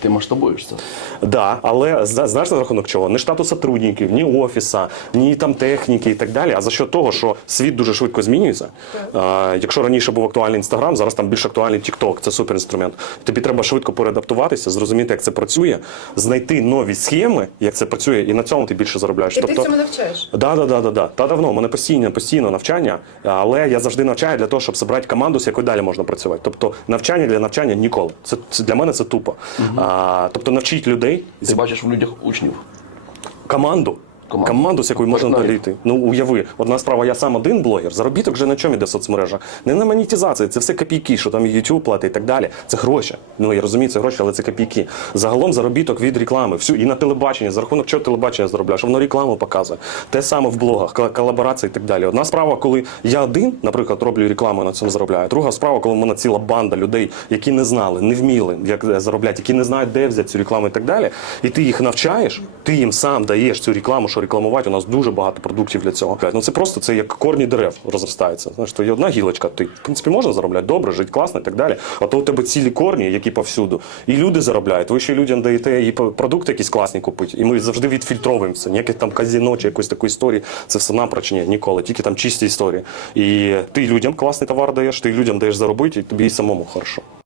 Ти масштабуєш це. Да, але зна- знаєш за рахунок чого? Не штату сотрудників, ні офіса, ні там техніки і так далі. А за що того, що світ дуже швидко змінюється. А, якщо раніше був актуальний інстаграм, зараз там більш актуальний TikTok, це супер інструмент. Тобі треба швидко переадаптуватися, зрозуміти, як це працює, знайти нові схеми, як це працює, і на цьому ти більше заробляєш. І ти цьому навчаєш? Да, да, да, да, да. Та давно. У мене постійно, постійно навчання, але я завжди навчаю для того, щоб зібрати команду, з якою далі можна працювати. Тобто навчання для навчання ніколи. Це, це для мене це тупо. А, тобто навчіть людей Ти бачиш в людях учнів. команду. Команду. Команду, з якою можна йти. Ну уяви, одна справа, я сам один блогер. Заробіток вже на чому іде в соцмережах. Не на монетизації, це все копійки, що там YouTube платить і так далі. Це гроші. Ну я розумію, це гроші, але це копійки. Загалом заробіток від реклами. Всю і на телебаченні. За рахунок чого телебачення заробляє, що воно рекламу показує. Те саме в блогах, колаборації і так далі. Одна справа, коли я один, наприклад, роблю рекламу на цьому заробляю. Друга справа, коли в мене ціла банда людей, які не знали, не вміли, як заробляти, які не знають, де взяти цю рекламу і так далі. І ти їх навчаєш, ти їм сам даєш цю рекламу, що рекламувати. У нас дуже багато продуктів для цього. Ну це просто це як корні дерев розростаються. Знаєш, то є одна гілочка. Ти в принципі можна заробляти добре, жити класно і так далі. А то у тебе цілі корні, які повсюду, і люди заробляють. Ви ще людям даєте і продукти якісь класні купити. І ми завжди відфільтровуємо це. Ніяких там казіно чи якоїсь такої історії. Це все напроч ні, ніколи. Тільки там чисті історії. І ти людям класний товар даєш, ти людям даєш заробити, і тобі і самому хорошо.